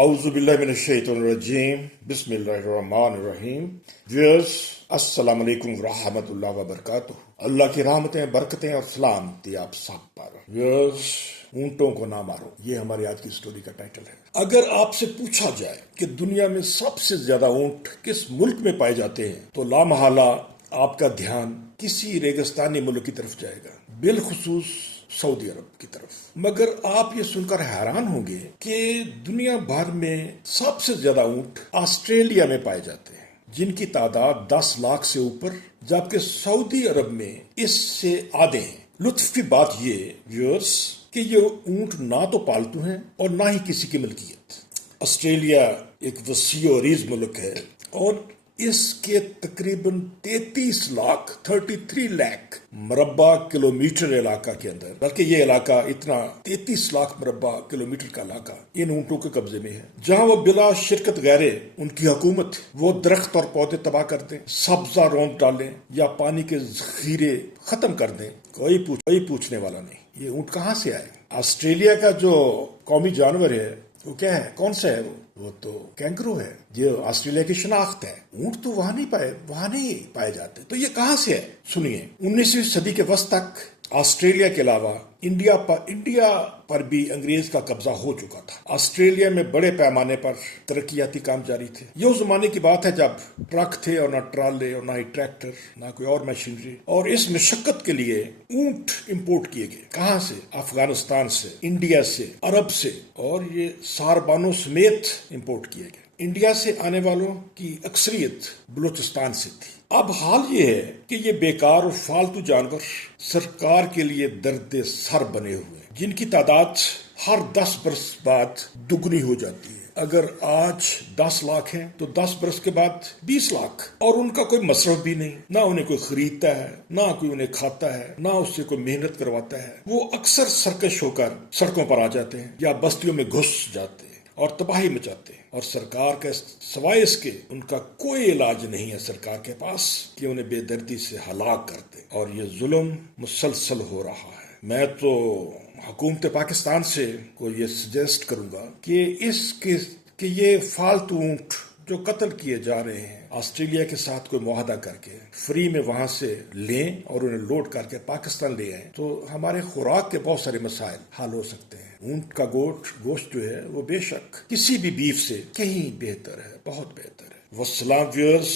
اعوذ باللہ من الشیطان الرجیم بسم اللہ الرحمن الرحیم. ویورز السلام علیکم ورحمۃ اللہ وبرکاتہ. اللہ کی رحمتیں، برکتیں اور سلامتی آپ سب پر. ویورز اونٹوں کو نہ مارو، یہ ہماری آج کی سٹوری کا ٹائٹل ہے. اگر آپ سے پوچھا جائے کہ دنیا میں سب سے زیادہ اونٹ کس ملک میں پائے جاتے ہیں تو لامحالہ آپ کا دھیان کسی ریگستانی ملک کی طرف جائے گا، بالخصوص سعودی عرب کی طرف. مگر آپ یہ سن کر حیران ہوں گے کہ دنیا بھر میں سب سے زیادہ اونٹ آسٹریلیا میں پائے جاتے ہیں، جن کی تعداد 10 لاکھ سے اوپر، جبکہ سعودی عرب میں اس سے آدھے ہیں. لطف کی بات یہ ویورز کہ یہ اونٹ نہ تو پالتو ہیں اور نہ ہی کسی کی ملکیت. آسٹریلیا ایک وسیع و عریض ملک ہے اور اس کے تقریباً 33 لاکھ مربع کلومیٹر علاقہ کے اندر، بلکہ یہ علاقہ اتنا 33 لاکھ مربع کلومیٹر کا علاقہ ان اونٹوں کے قبضے میں ہے، جہاں وہ بلا شرکت غیرے ان کی حکومت وہ درخت اور پودے تباہ کر دیں، سبزہ رونپ ڈالیں یا پانی کے ذخیرے ختم کر دیں. کوئی پوچھنے والا نہیں. یہ اونٹ کہاں سے آئے؟ آسٹریلیا کا جو قومی جانور ہے وہ کیا ہے؟ کون سا ہے وہ تو کینگرو ہے. یہ آسٹریلیا کی شناخت ہے. اونٹ تو وہاں نہیں پائے جاتے. تو یہ کہاں سے ہے؟ سنیے. 19ویں صدی کے وسط تک آسٹریلیا کے علاوہ انڈیا پر بھی انگریز کا قبضہ ہو چکا تھا. آسٹریلیا میں بڑے پیمانے پر ترقیاتی کام جاری تھے. یہ اس زمانے کی بات ہے جب ٹرک تھے اور نہ ٹرالے اور نہ ہی ٹریکٹر، نہ کوئی اور مشینری، اور اس مشقت کے لیے اونٹ امپورٹ کیے گئے. کہاں سے؟ افغانستان سے، انڈیا سے، عرب سے، اور یہ ساربانوں سمیت امپورٹ کیے گئے. انڈیا سے آنے والوں کی اکثریت بلوچستان سے تھی. اب حال یہ ہے کہ یہ بیکار اور فالتو جانور سرکار کے لیے درد سر بنے ہوئے ہیں، جن کی تعداد ہر 10 برس بعد دگنی ہو جاتی ہے. اگر آج 10 لاکھ ہیں تو 10 برس کے بعد 20 لاکھ، اور ان کا کوئی مصرف بھی نہیں. نہ انہیں کوئی خریدتا ہے، نہ کوئی انہیں کھاتا ہے، نہ اس سے کوئی محنت کرواتا ہے. وہ اکثر سرکش ہو کر سڑکوں پر آ جاتے ہیں یا بستیوں میں گھس جاتے ہیں اور تباہی مچاتے ہیں، اور سرکار کا سوائے اس کے ان کا کوئی علاج نہیں ہے سرکار کے پاس کہ انہیں بے دردی سے ہلاک کر دے. اور یہ ظلم مسلسل ہو رہا ہے. میں تو حکومت پاکستان سے کو یہ سجیسٹ کروں گا کہ یہ فالتو اونٹ جو قتل کیے جا رہے ہیں آسٹریلیا کے ساتھ کوئی معاہدہ کر کے فری میں وہاں سے لیں اور انہیں لوڈ کر کے پاکستان لے آئیں تو ہمارے خوراک کے بہت سارے مسائل حل ہو سکتے ہیں. اونٹ کا گوشت جو ہے وہ بے شک کسی بھی بیف سے کہیں بہتر ہے، بہت بہتر ہے. والسلام ویورز.